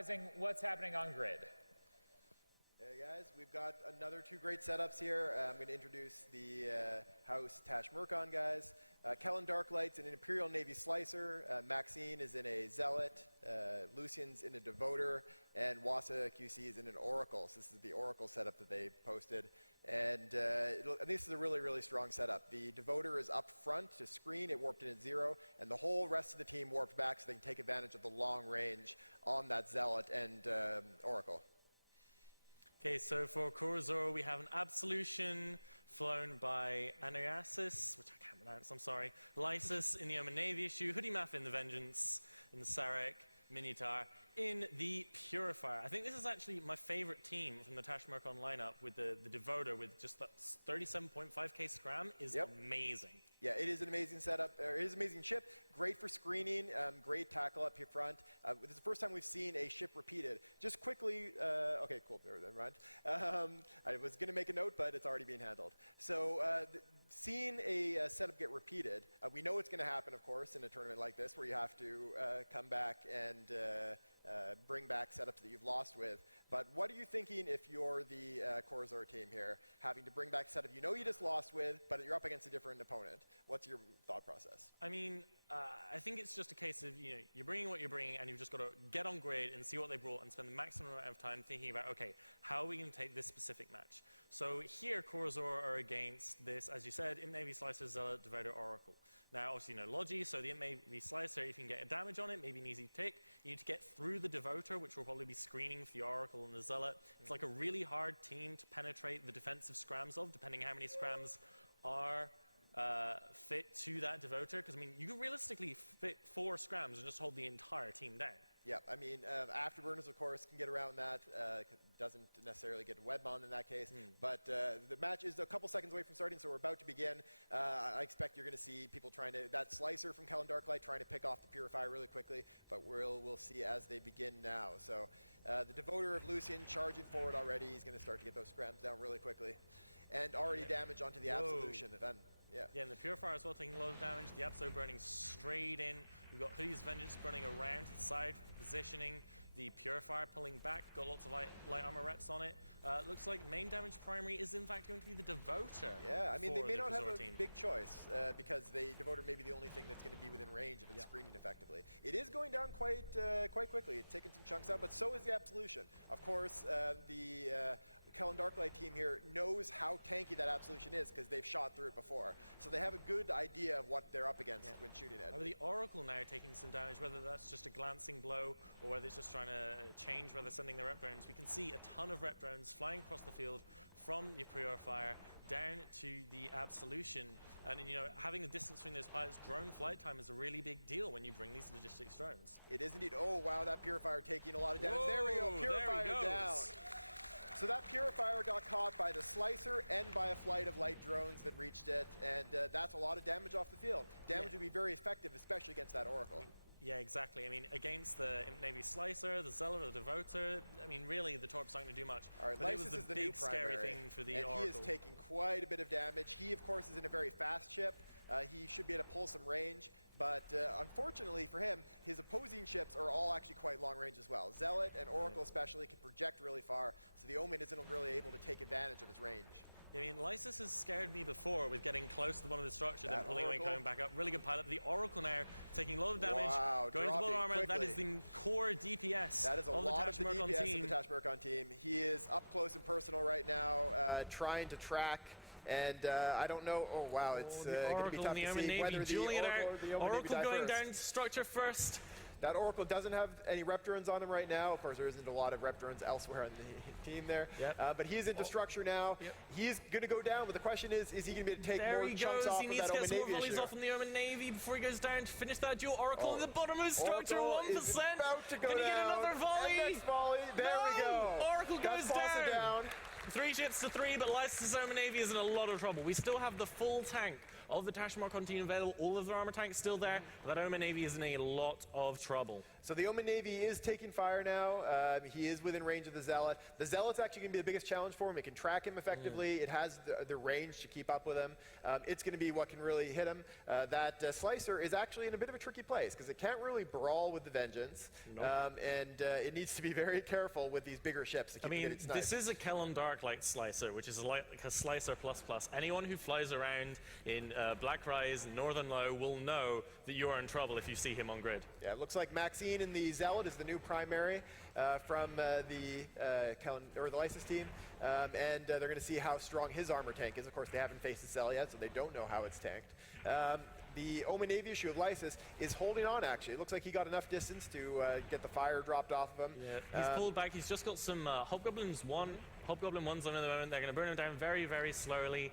summarizing what's happening on grid. Hey guys, we've got another 2 great setups here. I'm going to introduce the House Tash Murkon guys. Kellen Darklight's in an Imperial Navy Slicer, Maxine is in a Zealot, Lucian's in a Devoter, and Wasa QC is in an Oracle. So this is the Oracle setup that they posted. And I think this is a really, really strong setup. The Devoter is up front to screen, it warped in at 0, and the whole rest of the team warped back so they can take advantage of the long range on that Zealot and Oracle. Okay, so for Kor Azor, we have an Absolution flown by Anayasis, which I can't pronounce, I'm sorry, Lysis in the Omen Navy issue, Hoodie Math in the Vengeance, in the Sarek, Minitar, in the Purifier. I think this is actually my favorite team from the Tash Murkon lineup with the Devoter with just that 37.5k scram is amazing. Yeah, it is an amazing setup. It is an amazing ship. Great for screening. Great tackle up here front. This is the first time we've seen a ship repeated. Just quickly, okay, cool. Never mind. I was going to make a note, but it's already being handled. So seeing a setup get repeated, we know it's going to happen, of course, in a tournament like this, where you have to come back and bring back setups that you've lost with. But what are you thinking if you're the Kor Azor team here, having to bring back a setup you know you just lost with, but you're up against a different opponent? What's your thought process? I mean, I think it's just a case of, you're bringing what you're bringing, and you've just got to get on grid and see what they brought and spend the maximum amount of time thinking about, okay, how are we going to take this specific match? So here, Kor Azor are against this, as you said, Imp Navy Slicer, Zealot, Devoter, Oracle. Now, obviously, Logi, so the Imp Navy Slicer, if you can get a damage on it, maybe an easy tick. You need to get through the Devoter, which will probably be screening for the Oracle and the Zealot. It's like a really hard team to penetrate the defensive scrams of, depending how many scrams are fit to that Devoter, because I mean, you could realistically fit 4 scrams and just hold the entire team down. Yeah, I mean, afterburners, of course, can get around that. Doesn't necessarily get web on in that case. But the match is a couple seconds away from starting, so we're about to begin. I expect you're going to see people trying to, that Slicer from Kellen Darklight trying to pick off the Purifier really quickly, but we'll see as they begin now. So the Devoter of Lucian charging forward already. He's going to start to get those scrams down really quickly. And already damage onto the Absolution. Then, yeah, and the Purifier as well taking a lot of damage. The Absol burning straight in. We've got Hoodie's Vengeance burning around to the side, positioning. The Purifier pulling back. Got lots of light armor reps on it. Looks like main damage primary is in fact going to be the Devoter. Yeah, I mean, they may not have a team. big choice because the Devoter may be the only thing that's going to be within range if it's screening effectively. It is going down quite quickly. It's taking some chunks out, but so is the Absolution. Of course, the Kellen Darklight team here knows how tanky that Absolution is because they've shot through it before. So they have a good idea of what they're up against when shooting it. With the Oracle now taking some damage, whether that's just a glancing blow or whether it's just trying to change where they're sending their rep drones, we can see a ton of rep drones flying across the field from the Purifier down to the Absolution. And having the distance between those pilots, drone flight time is a really big deal when you bring these logistics drones. It is indeed. Oh wow, that Purifier taking a lot of damage. Whoa, there we go, Purifier there he down. goes. So that Purifier got caught by the Slicer and by a flight of light drones that reached it, and that's a lot of damage off the field. Damage would be very effective, especially against that Oracle. Yeah, exactly. I mean, against the Imp Navy Slicer, the Zealot, the Devoter, I mean, really, the Torp's not going to do much. All right, but Lysis it was is the big, new primary, scary thing for the and Oracle. he is taking quite a bit of damage. He, of course, is in a very fast ship. He should be able to pull some range, but unfortunately for him, his opposing ships are all actually quite long range as well. Zealot and Oracle especially can project really far, so the Omen isn't really able to take advantage of its range. I mean, Lysis has scared me before with getting close to the bottom of the structure, then pulling away, coming back up. Really good pilot. The Oracle now taking a lot of damage, going to bottom armor. Quickly. That is the core DPS that is a of the lot Tash of the Murkon DPS team. of the Tash Murkon team. He is up close and personal right now, trying to track. And I don't know. Oh wow, it's going to be tough to see whether the Oracle or the Omen Navy die going first. down structure first. That Oracle doesn't have any rep drones on him right now. Of course, there isn't a lot of rep drones elsewhere on the team there. But he is into structure now. He's going to go down, but the question is he going to be able to take more chunks off of that Omen Navy? He needs to get some more volleys off from the Omen Navy before he goes down to finish that duel. Oracle at the bottom of his structure, Oracle 1%. Is about to go Can he get down. another volley? And next volley. There we go. Oracle goes down. 3 ships to 3, but Lysis' Omen Navy is in a lot of trouble. We still have the full tank of the Tash Murkon team available. All of their armor tanks still there, but that Omen Navy is in a lot of trouble. So the Omen Navy is taking fire now. He is within range of the Zealot. The Zealot's actually going to be the biggest challenge for him. It can track him effectively. It has the range to keep up with him. It's going to be what can really hit him. That Slicer is actually in a bit of a tricky place because it can't really brawl with the Vengeance. And it needs to be very careful with these bigger ships to keep it its this is a Kellen Dark-like Slicer, which is like a Slicer plus plus. Anyone who flies around in Black Rise and Northern Low will know that you are in trouble if you see him on grid. Yeah, it looks like Maxine in the Zealot is the new primary from the Kellen, or the Lysis team, and they're going to see how strong his armor tank is. Of course, they haven't faced the cell yet, so they don't know how it's tanked. The Omen Navy issue of Lysis is holding on, actually. It looks like he got enough distance to get the fire dropped off of him. Yeah, he's pulled back. He's just got some Hobgoblins 1s on at the moment. They're going to burn him down very, very slowly.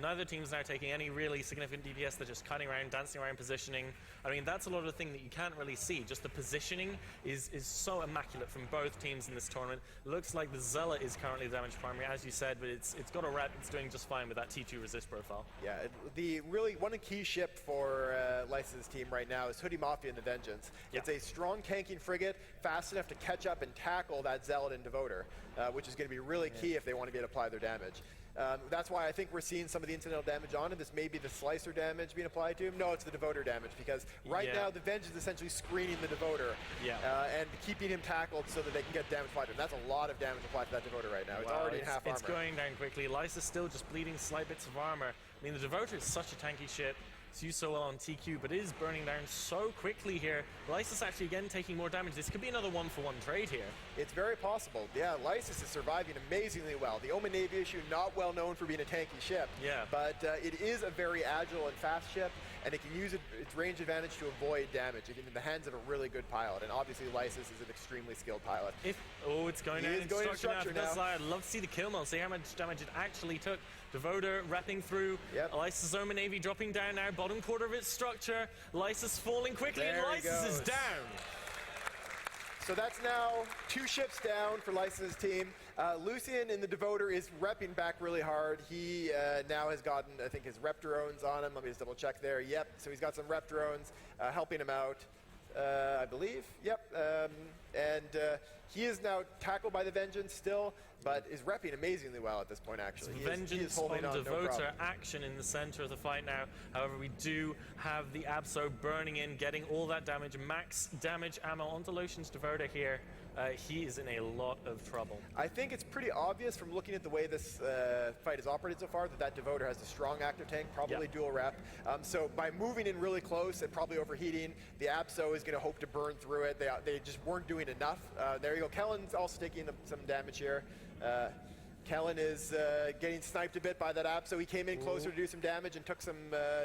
Neither team's now taking any really significant DPS. They're just cutting around, dancing around, positioning. I mean, that's a lot of the thing that you can't really see. Just the positioning is so immaculate from both teams in this tournament. Looks like the Zealot is currently the damage primary, as you said, but it's got a rep. It's doing just fine with that T2 resist profile. Yeah, one key ship for Lysis' team right now is Hoodie Mafia and the Vengeance. Yeah. It's a strong tanking frigate, fast enough to catch up and tackle that Zealot and Devoter, which is going to be really key if they want to be able to apply their damage. That's why I think we're seeing some of the incidental damage on him. This may be the Slicer damage being applied to him. No, it's the Devoter damage, because right now the Vengeance is essentially screening the Devoter and keeping him tackled so that they can get damage applied to him. That's a lot of damage applied to that Devoter right now. It's already in half armor. It's going down quickly. Lysa's still just bleeding slight bits of armor. I mean, the Devoter is such a tanky ship. It's used so well on TQ, but it is burning down so quickly here. Lysis actually again taking more damage. This could be another 1-for-1 trade here. It's very possible. Yeah, Lysis is surviving amazingly well. The Omen Navy issue, not well known for being a tanky ship. Yeah. But it is a very agile and fast ship, and it can use its range advantage to avoid damage in the hands of a really good pilot. And obviously Lysis is an extremely skilled pilot. It's going down in structure now. I'd love to see the kill mill, see how much damage it actually took. Devoter wrapping through. Lysis' Omen Navy dropping down now, bottom quarter of its structure. Lysis falling quickly, and Lysis is down. So that's now 2 ships down for Lysis' team. Lucian in the Devoter is repping back really hard. He now has gotten, I think, his rep drones on him. Let me just double check there. Yep, so he's got some rep drones helping him out, I believe. Yep, and he is now tackled by the Vengeance still, but is repping amazingly well at this point, actually. Vengeance on Devoter action in the center of the fight now. However, we do have the Abso burning in, getting all that damage, max damage ammo onto Lucian's Devoter here. He is in a lot of trouble. I think it's pretty obvious from looking at the way this fight has operated so far that Devoter has a strong active tank, probably dual rep. So by moving in really close and probably overheating, the Abso is going to hope to burn through it. They just weren't doing enough. There you go. Kellen's also taking some damage here. Kellen is getting sniped a bit by that Abso. He came in closer to do some damage and took some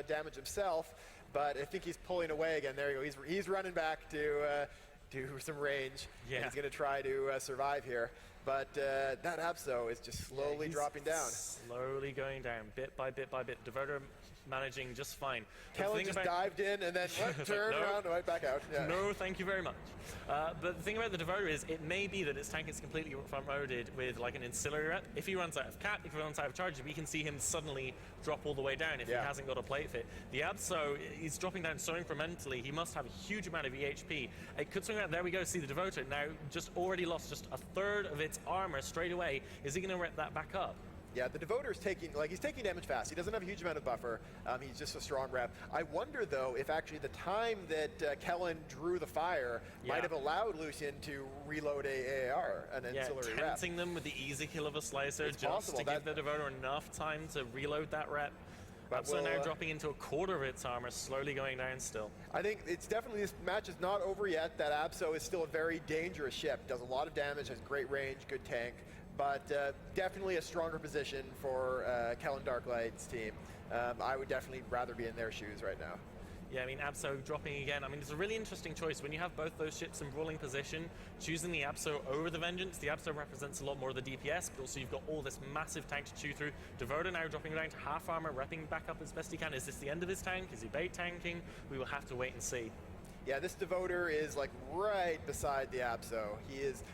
damage himself, but I think he's pulling away again. There you go. He's running back to do some range. Yeah. He's going to try to survive here. But that Abso is just slowly dropping down. Slowly going down, bit by bit by bit. Devoter managing just fine. Kellen just dived in and then turned around right back out. Yeah. No, thank you very much. But the thing about the Devoter is it may be that its tank is completely front-loaded with like an ancillary rep. If he runs out of cap, if he runs out of charge, we can see him suddenly drop all the way down if he hasn't got a plate fit. The Abso is dropping down so incrementally, he must have a huge amount of EHP. It could swing out, there we go, see the Devoter now just already lost just a third of its armor straight away. Is he going to rep that back up? Yeah, the Devoter's he's taking damage fast. He doesn't have a huge amount of buffer. He's just a strong rep. I wonder, though, if actually the time that Kellen drew the fire might have allowed Lucian to reload a AAR, an ancillary rep. Tempting them with the easy kill of a Slicer it's just possible. to give the Devoter enough time to reload that rep. Abso now dropping into a quarter of its armor, slowly going down still. I think it's definitely, this match is not over yet. That Abso is still a very dangerous ship. Does a lot of damage, has great range, good tank. But definitely a stronger position for Kellen Darklight's team. I would definitely rather be in their shoes right now. Yeah, I mean, Abso dropping again. I mean, it's a really interesting choice. When you have both those ships in brawling position, choosing the Abso over the Vengeance, the Abso represents a lot more of the DPS, but also you've got all this massive tank to chew through. Devoter now dropping down to half armor, repping back up as best he can. Is this the end of his tank? Is he bait tanking? We will have to wait and see. Yeah, this Devoter is like right beside the Abso.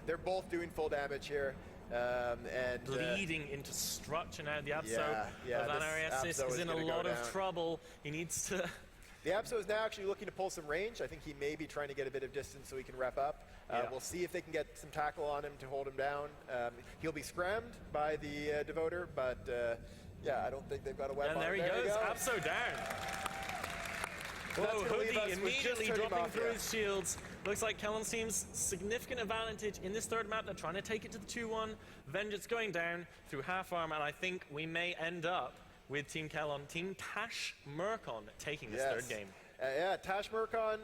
They're both doing full damage here. And bleeding into structure now. The Abso of Anariasis is in a lot of trouble. He needs to The Abso is now actually looking to pull some range. I think he may be trying to get a bit of distance so he can rep up. We'll see if they can get some tackle on him to hold him down. He'll be scrammed by the Devoter, but yeah, I don't think they've got a weapon. And there he goes, Abso down. Whoa, Hoodie immediately dropping through his shields. Looks like Kellon's team's significant advantage in this third map. They're trying to take it to the 2-1. Vengeance going down through half arm, and I think we may end up with Team Kellon, Team Tash Murkon taking this third game. Yeah, Tash Murkon,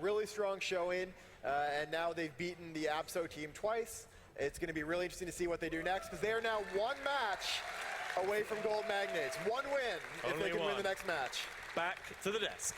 really strong showing, and now they've beaten the Abso team twice. It's going to be really interesting to see what they do next, because they are now one match away from gold magnates. One win if they can win the next match. Back to the desk.